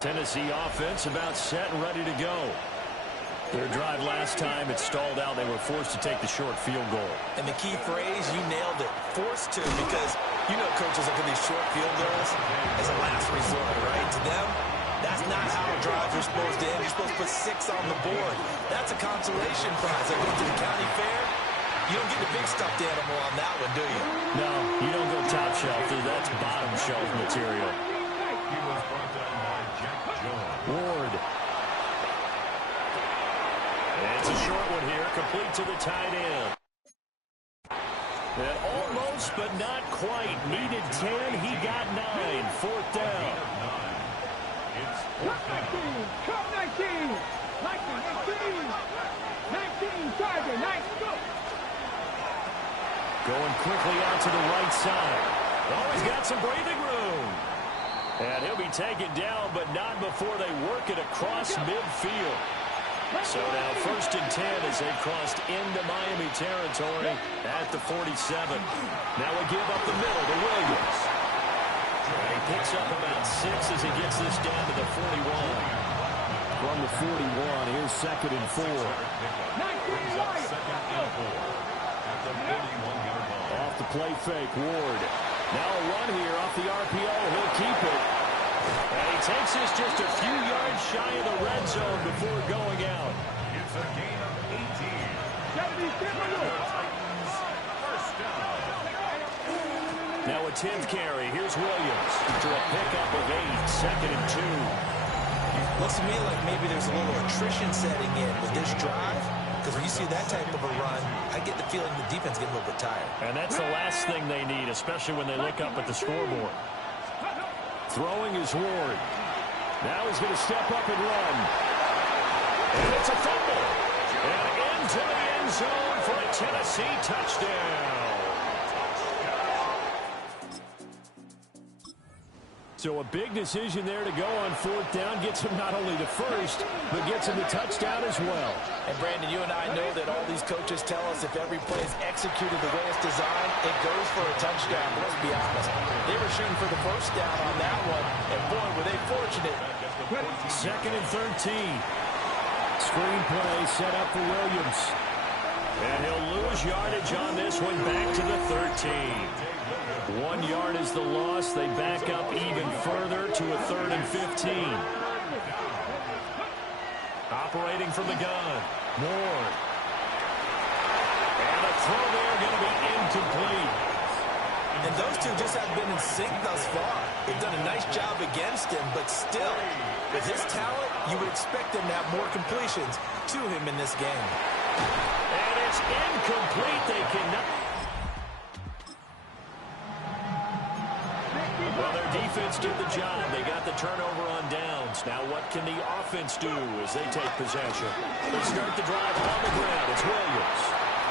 Tennessee offense about set and ready to go. Their drive last time, it stalled out. They were forced to take the short field goal. And the key phrase, you nailed it, forced to, because you know coaches look at these short field goals as a last resort, right? To them, that's not how drives are supposed to end. You're supposed to put 6 on the board. That's a consolation prize. That goes to the county fair. You don't get the big stuffed animal on that one, do you? No, you don't go top shelf. That's bottom shelf material. Ward. It's a short one here, complete to the tight end. And almost, but not quite. Needed 10, he got 9. Fourth down. Cut 19, cut 19, 19, Tiger, 19, go. Going quickly out to the right side. Oh, he's got some breathing room. And he'll be taken down, but not before they work it across midfield. So now 1st and 10 as they crossed into Miami territory at the 47. Now we give up the middle to Williams. And he picks up about 6 as he gets this down to the 41. From the 41, here's 2nd and 4. Off the play fake, Ward. Now a run here off the RPO. He'll keep it. And he takes this just a few yards shy of the red zone before going out. It's a gain of 18. Now a 10th carry. Here's Williams after a pickup of 8. 2nd and 2. Looks to me like maybe there's a little attrition setting in with this drive. Because when you see that type of a run, I get the feeling the defense getting a little bit tired. And that's the last thing they need, especially when they look up at the scoreboard. Throwing is Ward. Now he's going to step up and run. And it's a fumble. And into the end zone for a Tennessee touchdown. So a big decision there to go on 4th down. Gets him not only the first, but gets him the touchdown as well. And Brandon, you and I know that all these coaches tell us if every play is executed the way it's designed, it goes for a touchdown. But let's be honest, they were shooting for the first down on that one, and boy, were they fortunate. 2nd and 13. Screen play set up for Williams. And he'll lose yardage on this one back to the 13. 1 yard is the loss. They back up even further to a 3rd and 15. Operating from the gun. Ward. And a throw there going to be incomplete. And those two just have been in sync thus far. They've done a nice job against him, but still, with his talent, you would expect him to have more completions to him in this game. And it's incomplete. They cannot. Well, their defense did the job. They got the turnover on downs. Now what can the offense do as they take possession? They start the drive on the ground. It's Williams.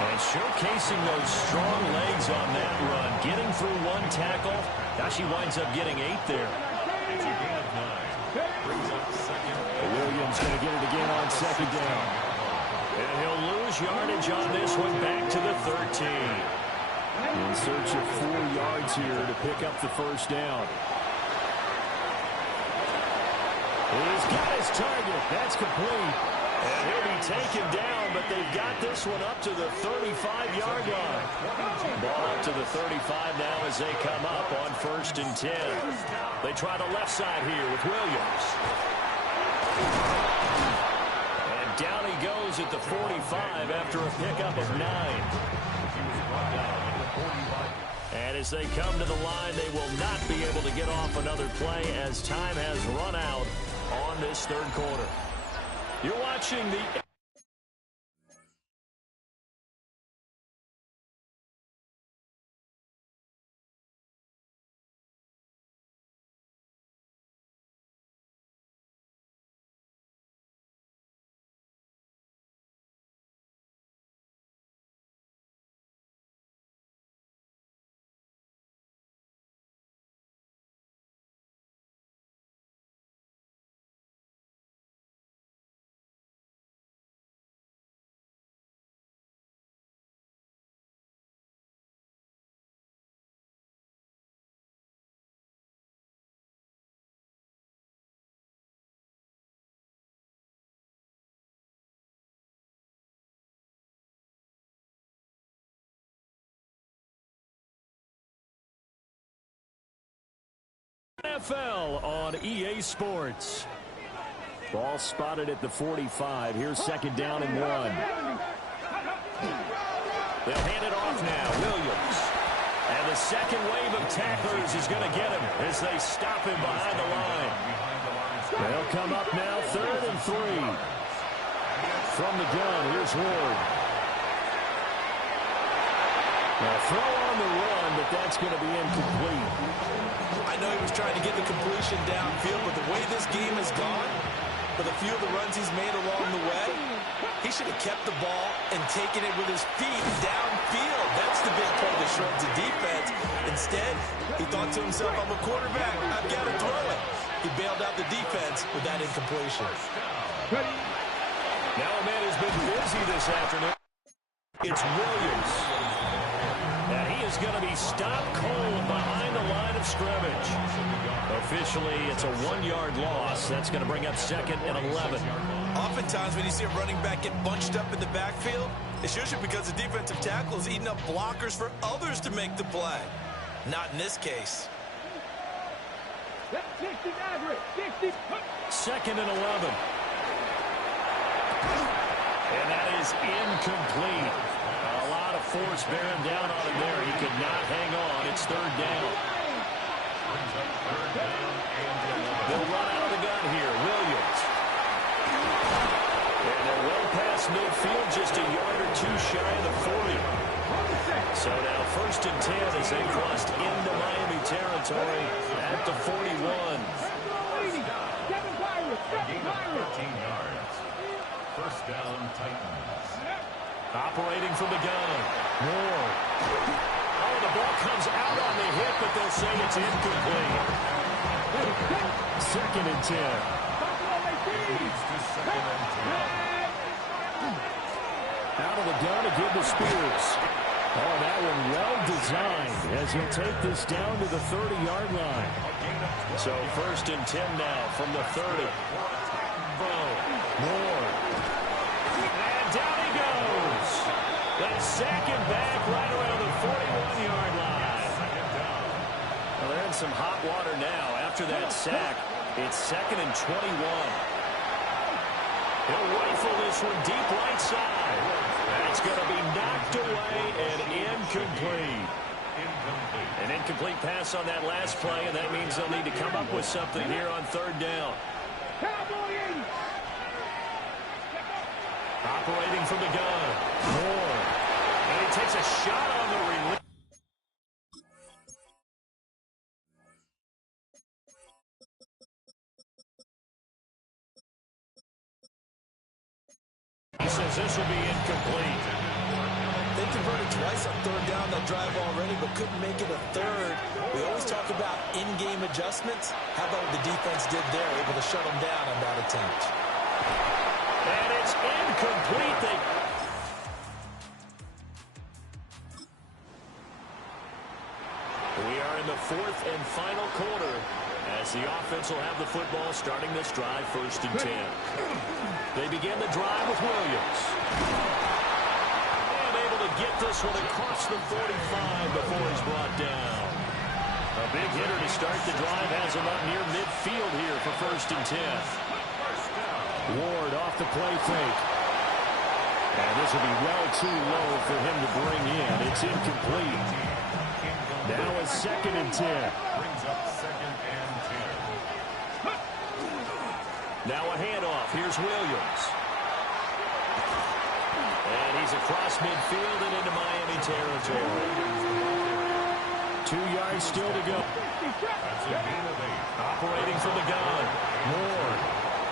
And showcasing those strong legs on that run. Getting through 1 tackle. Gosh, he winds up getting 8 there. It's a gain of 9. Brings up 2nd. Williams going to get it again on 2nd down. And he'll lose yardage on this one back to the 13. In search of 4 yards here to pick up the first down. He's got his target. That's complete. And he'll be taken down, but they've got this one up to the 35-yard line. Ball up to the 35 now as they come up on 1st and 10. They try the left side here with Williams. And down he goes at the 45 after a pickup of 9. And as they come to the line, they will not be able to get off another play as time has run out on this 3rd quarter. You're watching the NFL on EA Sports. Ball spotted at the 45. Here's second down and 1. They'll hand it off now. Williams. And the second wave of tacklers is going to get him as they stop him behind the line. They'll come up now, 3rd and 3. From the gun, here's Ward. Now throw on the run, but that's going to be incomplete. I know he was trying to get the completion downfield, but the way this game has gone, for the few of the runs he's made along the way, he should have kept the ball and taken it with his feet downfield. That's the big play that shreds the defense. Instead, he thought to himself, I'm a quarterback, I've got to throw it. He bailed out the defense with that incompletion. Now a man has been busy this afternoon. It's Williams. And he is going to be stopped cold behind the line of scrimmage. Officially, it's a 1-yard loss. That's going to bring up 2nd and 11. Oftentimes when you see a running back get bunched up in the backfield, it's usually because the defensive tackle is eating up blockers for others to make the play. Not in this case. 2nd and 11. And that is incomplete. A lot of force bearing down on him there. He could not hang on. It's 3rd down. They'll run out of the gun here. Williams. And they're well past midfield, just a yard or 2 shy of the 40. So now 1st and 10 as they crossed into Miami territory at the 41. 13 yards. 1st down, Titans. Operating from the gun. Moore. Oh, the ball comes out on the hit, but they'll say it's incomplete. 2nd and 10. Leads to 2nd and 10. Out of the gun to give to Spears. Oh, that one well designed as he'll take this down to the 30-yard line. So 1st and 10 now from the 30. Moore. And down he goes. They sack him back right around the 41-yard line. Well, they're in some hot water now. After that sack, it's 2nd and 21. He'll rifle this one deep right side. That's going to be knocked away and incomplete. An incomplete pass on that last play, and that means they'll need to come up with something here on 3rd down. Operating from the gun. Moore. And he takes a shot on the release. He says this will be incomplete. They converted twice on 3rd down that drive already, but couldn't make it a 3rd. We always talk about in-game adjustments. How about what the defense did there, able to shut them down on that attempt. And it's incomplete. We are in the 4th and final quarter as the offense will have the football starting this drive 1st and 10. They begin the drive with Williams. And able to get this one across the 45 before he's brought down. A big hitter to start the drive has him up near midfield here for 1st and 10. Ward off the play fake. And this will be well too low for him to bring in. It's incomplete. Now it's 2nd and 10. Brings up 2nd and 10. Now a handoff. Here's Williams. And he's across midfield and into Miami territory. 2 yards still to go. That's a gain of 8. Operating from the gun. Moore.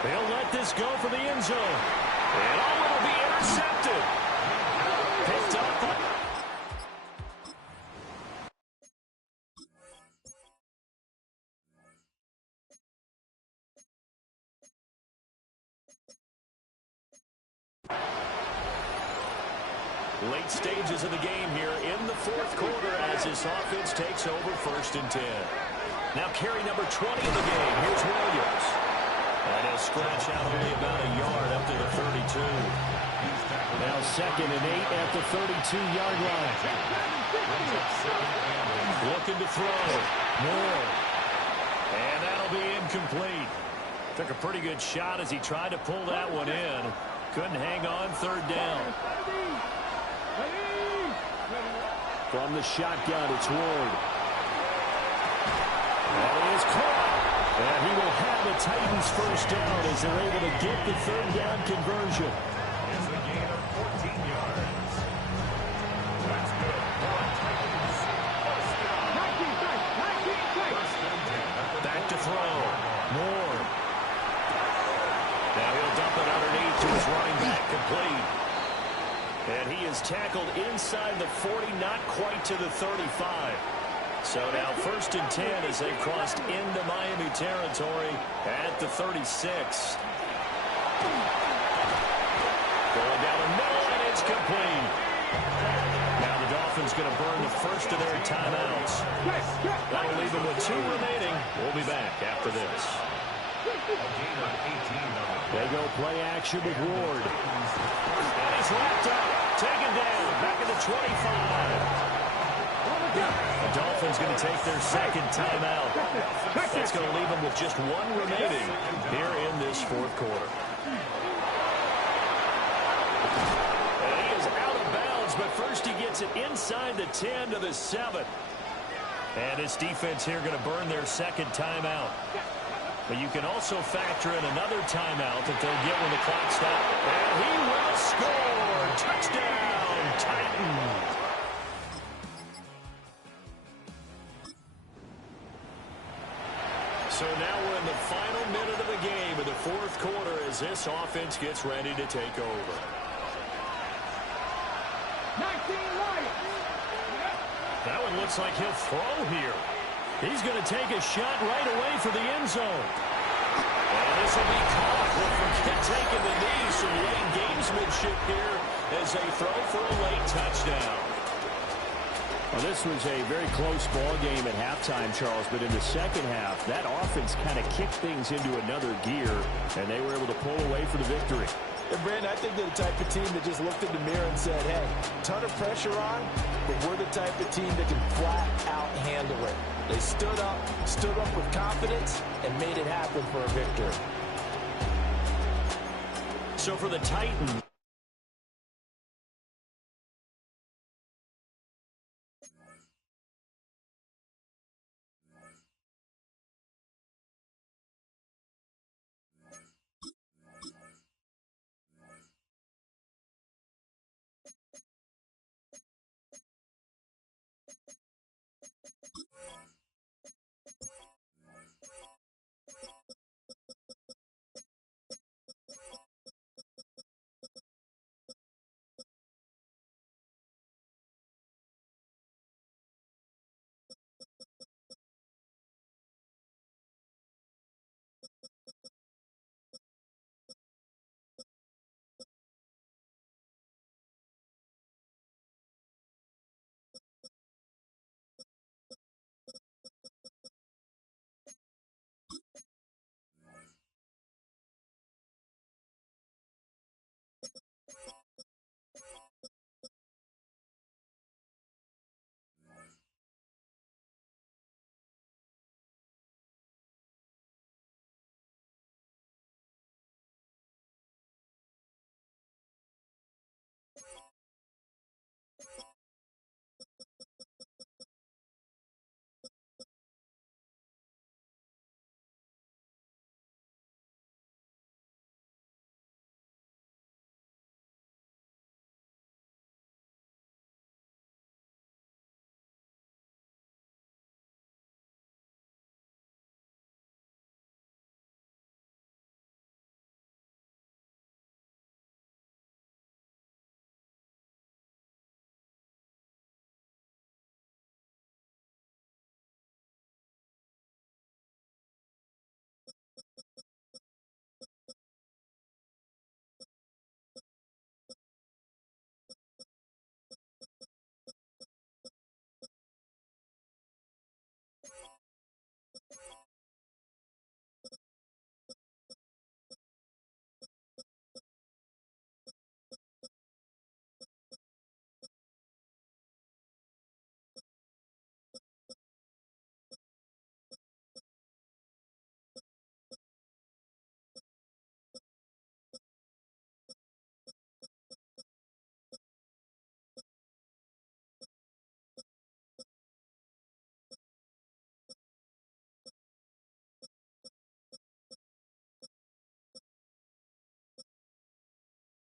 They'll let this go for the end zone. And oh, it'll be intercepted. Picked up by... Late stages of the game here in the 4th quarter as this offense takes over 1st and 10. Now carry number 20 in the game. Here's Williams. And he'll scratch out only about a yard up to the 32. Now 2nd and 8 at the 32-yard line. Looking to throw. Moore. And that'll be incomplete. Took a pretty good shot as he tried to pull that one in. Couldn't hang on third down. From the shotgun, it's Ward. That is caught. And he will have the Titans first down as they're able to get the third down conversion. It's a gain of 14 yards. That's good. Titans. First down. Back to throw. Moore. Now he'll dump it underneath to his running back, complete. And he is tackled inside the 40, not quite to the 35. So now 1st and 10 as they've crossed into Miami territory at the 36. Going down the middle, and it's complete. Now the Dolphins going to burn the first of their timeouts. That'll leave them with 2 remaining. We'll be back after this. They go play action with Ward. And he's wrapped up. Taken down. Back at the 25. The Dolphins going to take their second timeout. That's going to leave them with just 1 remaining here in this 4th quarter. And he is out of bounds, but first he gets it inside the 10 to the 7. And this defense here going to burn their second timeout. But you can also factor in another timeout that they'll get when the clock stops. And he will score. Touchdown, Titans. So now we're in the final minute of the game in the 4th quarter as this offense gets ready to take over. 19 Lions. That one looks like he'll throw here. He's going to take a shot right away for the end zone. And this will be caught. We'll forget taking the knee. Some late gamesmanship here as they throw for a late touchdown. Well, this was a very close ball game at halftime, Charles, but in the second half, that offense kind of kicked things into another gear, and they were able to pull away for the victory. And Brandon, I think they're the type of team that just looked in the mirror and said, hey, ton of pressure on, but we're the type of team that can flat out handle it. They stood up with confidence, and made it happen for a victory. So for the Titans,